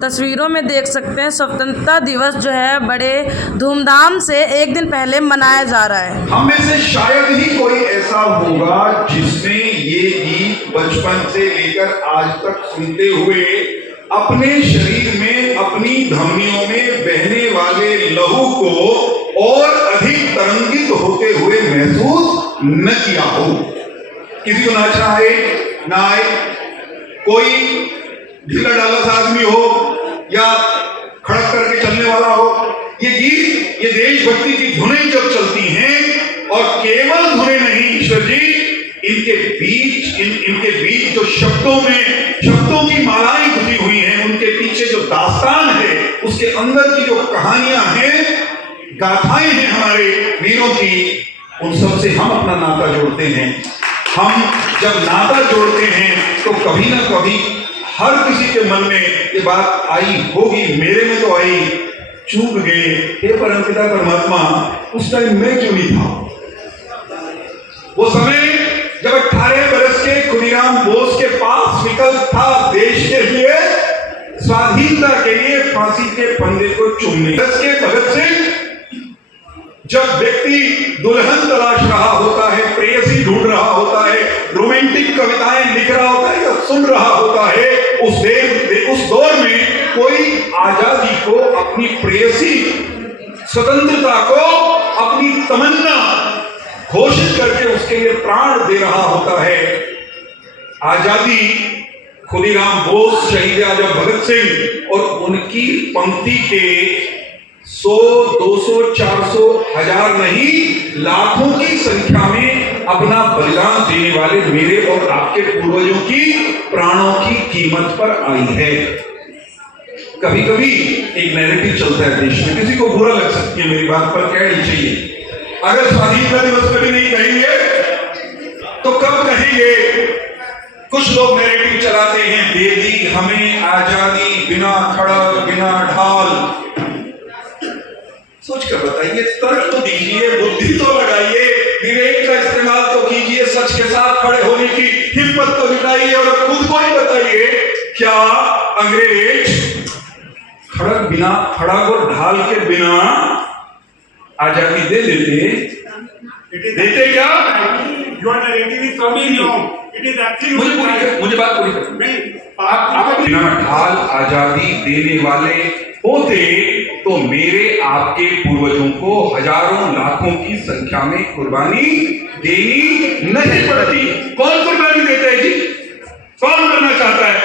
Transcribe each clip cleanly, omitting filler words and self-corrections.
तस्वीरों में देख सकते हैं स्वतंत्रता दिवस जो है बड़े धूमधाम से एक दिन पहले मनाया जा रहा है। हम में से शायद ही कोई ऐसा होगा जिसने ये गीत बचपन से लेकर आज तक सुनते हुए अपने शरीर में, अपनी धमनियों में बहने वाले लहू को और अधिक तरंगित होते हुए महसूस न किया हो। किसी को नाचना है ना आए, कोई ढीला ढाला सा आदमी हो या खड़क करके चलने वाला हो, ये गीत, ये देशभक्ति की धुनें जब चलती हैं, और केवल धुनें नहीं ईश्वर जी, इनके बीच जो शब्दों की मालाएं गुथी हुई हैं, उनके पीछे जो दास्तान है, उसके अंदर की जो कहानियां हैं, गाथाएं हैं हमारे वीरों की, उन सब से हम अपना नाता जोड़ते हैं। हम जब नाता जोड़ते हैं तो कभी ना कभी हर किसी के मन में ये बात आई होगी, मेरे में तो आई, चूक गए, हे परमपिता परमात्मा, उस टाइम मैं क्यों नहीं था। वो समय जब 18 बरस के खुदीराम बोस के पास विकल्प था देश के लिए, स्वाधीनता के लिए फांसी के फंदे को चूमने के। भगत सिंह, जब व्यक्ति दुल्हन तलाश रहा होता है, प्रेयसी ढूंढ रहा होता है, रोमांटिक कविताएं लिख रहा होता है या सुन रहा होता है, उस दौर में कोई आजादी को, अपनी प्रेयसी स्वतंत्रता को अपनी तमन्ना घोषित करके उसके लिए प्राण दे रहा होता है। आजादी खुदीराम बोस, शहीद आजम भगत सिंह और उनकी पंक्ति के 100, 200, 400, 1000 नहीं, लाखों की संख्या में अपना बलिदान देने वाले मेरे और आपके पूर्वजों की प्राणों की कीमत पर आई है। कभी कभी एक नैरेटिव चलता है देश में, किसी को बुरा लग सकती है मेरी बात, पर कहनी चाहिए। अगर स्वाधीनता दिवस पर भी नहीं कहेंगे तो कब कहेंगे। कुछ लोग नैरेटिव चलाते हैं, दे दी हमें आजादी बिना खड़ग बिना ढाल। सोच कर बताइए, तर्क तो दीजिए, बुद्धि तो लगाइए, विवेक का इस्तेमाल तो कीजिए, सच के साथ खड़े होने की हिम्मत तो जुटाइए और खुद को ही बताइए, क्या अंग्रेज खड़ग और ढाल के बिना आजादी दे देते क्या? मुझे बात पूरी करनी। आप बिना ढाल आजादी देने वाले होते तो मेरे आपके पूर्वजों को हजारों लाखों की संख्या में कुर्बानी देनी नहीं पड़ती। कौन कुर्बानी देता है जी? कौन करना चाहता है?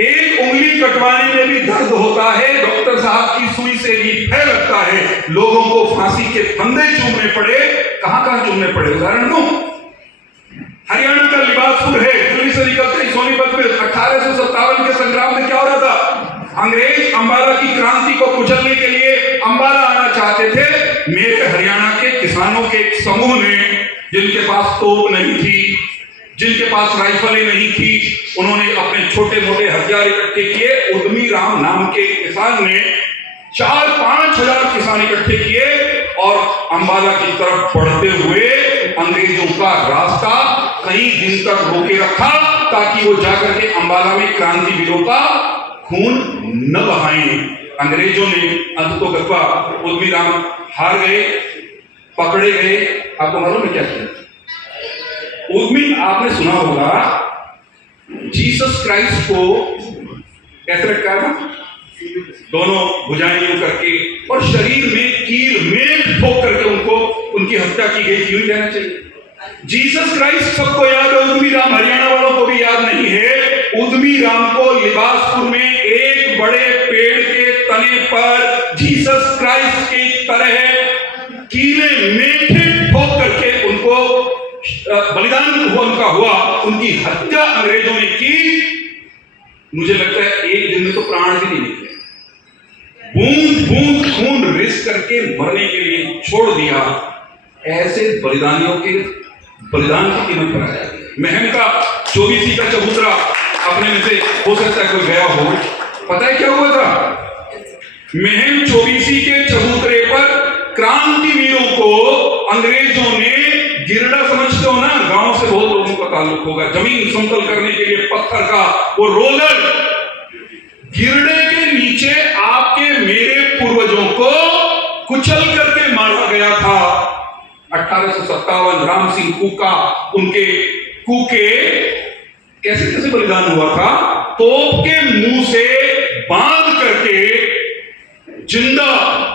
एक उंगली कटवाने में भी दर्द होता है, डॉक्टर साहब की सुई से भी भय लगता है, लोगों को फांसी के फंदे चूमने पड़े। कहां चूमने पड़े? उदाहरण दूं, हरियाणा का लिबासपुर है, दिल्ली से निकलते सोनीपत में 1857 के संग्राम में क्या हो रहा था? अंग्रेज अंबाला की क्रांति को कुचलने के लिए अंबाला आना चाहते थे। मेरे हरियाणा के किसानों के एक समूह ने, जिनके पास तोप नहीं थी, जिनके पास राइफलें नहीं थी, उन्होंने अपने छोटे मोटे हथियार इकट्ठे किए। उद्यमी राम नाम के किसान ने 4-5 हजार किसान इकट्ठे किए और अंबाला की तरफ बढ़ते हुए अंग्रेजों का रास्ता कई दिन तक रोके रखा, ताकि वो जाकर के अंबाला में क्रांतिवीरों का खून न बहाएं। अंग्रेजों ने अंततोगत्वा उद्यमी राम हार गए, पकड़े गए। आपको मालूम है क्या किया? उद्यमी, आपने सुना होगा, जीसस क्राइस्ट को कैसे लटका था? दोनों भुजाएं यूं करके और शरीर में कील मेल ठोक करके उनकी हत्या की गई थी। यूं कहना चाहिए। जीसस क्राइस्ट सबको याद है, उद्यमी राम हरियाणा वालों को भी याद नहीं है। उद्यमी राम को लिबासपुर में एक बड़े पेड़ के तने पर जीसस क्राइस्ट की तरह कीले मेठे ठोक करके उनको बलिदान उनका हुआ, उनकी हत्या अंग्रेजों ने की। मुझे लगता है एक दिन में तो प्राण भी नहीं निकले। बूंद बूंद खून रिस करके मरने के लिए छोड़ दिया। ऐसे बलिदानियों के बलिदान की कीमत पर आया। महम का 24 का चबूतरा, अपने में से हो सकता है कोई गया हो, पता है क्या हुआ था? महम 24 के चबूतरे पर क्रांतिवीरों को अंग्रेजों ने, गिरडा समझते हो ना, गांव से बहुत लोगों का ताल्लुक होगा, जमीन समतल करने के लिए पत्थर का वो रोलर, गिरडे के नीचे कुचल करके मारा गया था। 1857 राम सिंह कूका, उनके कूके कैसे कैसे बलिदान हुआ था, तोप के मुंह से बांध करके, जिंदा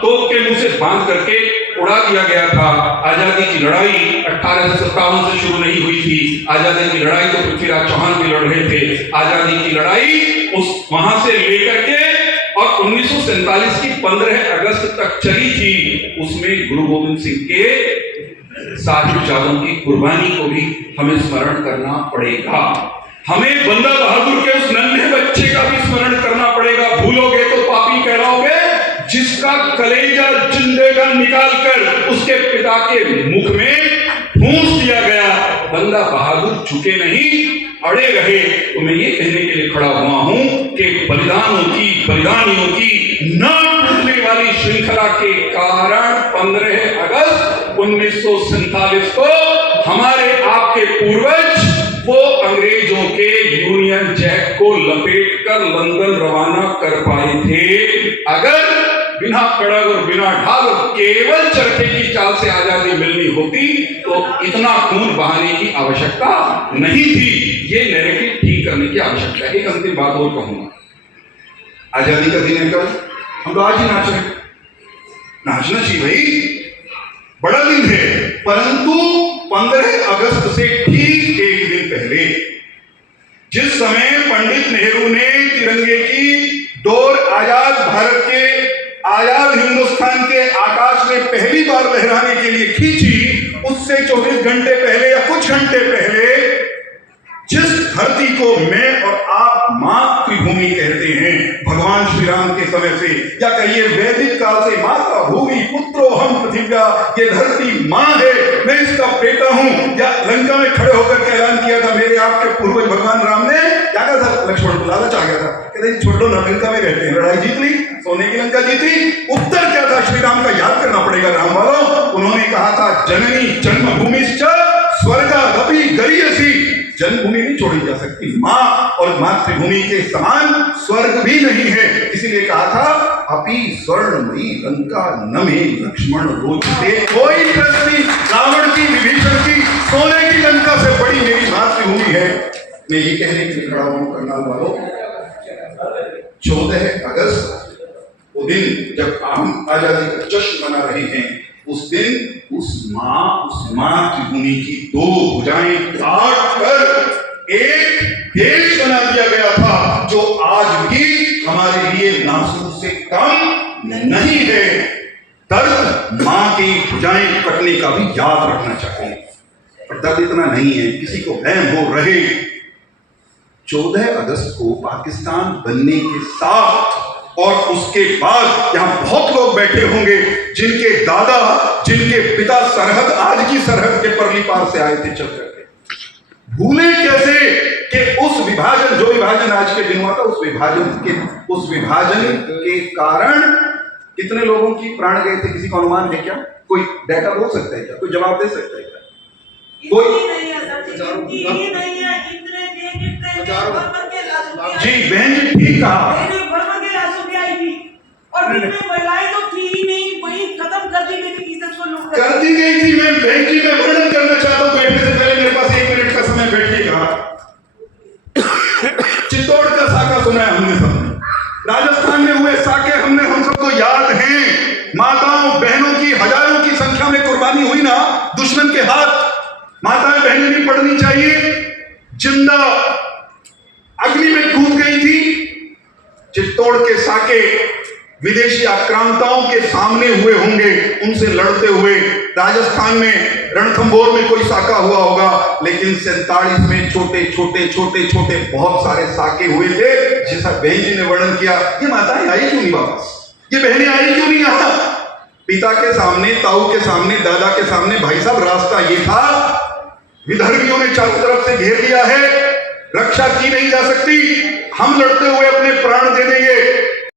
तोप के मुंह से बांध करके उड़ा दिया गया था। आजादी की लड़ाई 1857 से शुरू नहीं हुई थी। आजादी की लड़ाई तो पृथ्वीराज चौहान भी लड़ रहे थे। आजादी की लड़ाई उस वहां से लेकर के और 1947 की 15 अगस्त तक चली थी। उसमें गुरु गोविंद सिंह के साहिबजादों की कुर्बानी को भी हमें स्मरण करना पड़ेगा। हमें बंदा बहादुर के उस नन्हे बच्चे का भी स्मरण करना पड़ेगा। भूलोगे तो पापी कहलाओगे, जिसका कलेजा जिंदे का निकाल कर उसके पिता के मुख में ठूंस दिया गया। बंदा बहादुर झुके नहीं, अड़े रहे। तो मैं ये कहने के लिए खड़ा हुआ हूं कि बलिदानियों की न टूटने वाली श्रृंखला के कारण 15 अगस्त 1947 को हमारे आपके पूर्वज वो अंग्रेजों के यूनियन जैक को लपेटकर लंदन रवाना कर पाए थे। अगर बिना कड़क और बिना ढाल केवल चरखे की चाल से आजादी मिलनी होती तो इतना खून बहाने की आवश्यकता नहीं थी। ये नैरेटिव ठीक करने की आवश्यकता है। एक अंतिम बात और कहूंगा, आजादी का दिन है कल, हम तो आज ही नाच रहे, नाचना चाहिए भाई, बड़ा दिन है। परंतु 15 अगस्त से ठीक एक दिन पहले, जिस समय पंडित नेहरू ने तिरंगे की डोर आजाद भारत के, आजाद हिंदुस्तान के आकाश में पहली बार लहराने के लिए खींची, उससे 24 घंटे पहले या कुछ घंटे पहले जिस धरती को मैं और आप मातृभूमि कहते हैं, भगवान श्री राम के समय से या कहिए वैदिक काल से, माता भूमि पुत्रो हम पृथिव्या, ये धरती मां है, मैं इसका बेटा हूं। या लंका में खड़े होकर के ऐलान किया था मेरे आपके पूर्वज भगवान राम ने, क्या कहा था? लक्ष्मण को लालच आ गया था, कहते छोड़ो ना, लंका में रहते हैं, लड़ाई जीत ली, सोने की लंका जीती। उत्तर क्या था श्री राम का, याद करना पड़ेगा राम वालों। उन्होंने कहा था जननी जन्मभूमिश्च स्वर्गादपि गरीयसी, जन्मभूमि नहीं छोड़ी जा सकती, मां और मातृभूमि के समान स्वर्ग भी नहीं है। इसीलिए कहा था अपि स्वर्णमयी लंका न मे लक्ष्मण रोचते। कोई प्रश्न रावण की, विभीषण की, सोने की लंका से बड़ी मेरी मातृभूमि है। मैं ये कहने के लिए खड़ा हूं करनाल वालों, 14 अगस्त वो दिन जब हम आजादी का जश्न मना रहे हैं, उस दिन उस मातृभूमि की 2 भुजाएं काट कर एक देश बना दिया गया था, जो आज भी हमारे लिए नासूर से कम नहीं है। दर्द मां की भुजाएं कटने का भी याद रखना चाहिए, पर दर्द इतना नहीं है, किसी को वहम हो रहे। 14 अगस्त को पाकिस्तान बनने के साथ और उसके बाद यहां बहुत लोग बैठे होंगे जिनके दादा, जिनके पिता सरहद, आज की सरहद के परली पार से आए थे चल करके। भूले कैसे कि उस विभाजन, जो विभाजन आज के दिन हुआ था, उस विभाजन के कारण कितने लोगों की प्राण गए थे? किसी को अनुमान है क्या? कोई डाटा बोल सकता है क्या? कोई जवाब दे सकता है क्या? कोई जी बहन जी ठीक कहा, और महिलाएं तो थी ही नहीं, वही खत्म कर दी गई थी, इज्जत को लूट कर दी गई थी। मैं बहन जी मैं वर्णन करना चाहता हूं, बैठने से पहले मेरे पास 1 मिनट का समय बैठिएगा। चित्तौड़ का साका सुना है हमने सबने, राजस्थान में हुए साके हम सबको याद हैं। माताओं बहनों की हजारों की संख्या में कुर्बानी हुई ना दुश्मन के हाथ। माताएं बहनें नहीं पढ़नी चाहिए, जिंदा अग्नि में कूद गई थी। चित्तौड़ के साके विदेशी आक्रांताओं के सामने हुए होंगे, उनसे लड़ते हुए। राजस्थान में रणथंभौर में कोई साका हुआ होगा, लेकिन 47 में छोटे छोटे बहुत सारे साके हुए थे, जैसा बहन जी ने वर्णन किया। ये माताएं आई क्यों नहीं वापस? ये बहनें आई क्यों नहीं यहां? पिता के सामने, ताऊ के सामने, दादा के सामने, भाई साहब रास्ता ये था, विदर्भियों ने चारों तरफ से घेर लिया है, रक्षा की नहीं जा सकती, हम लड़ते हुए अपने प्राण दे देंगे।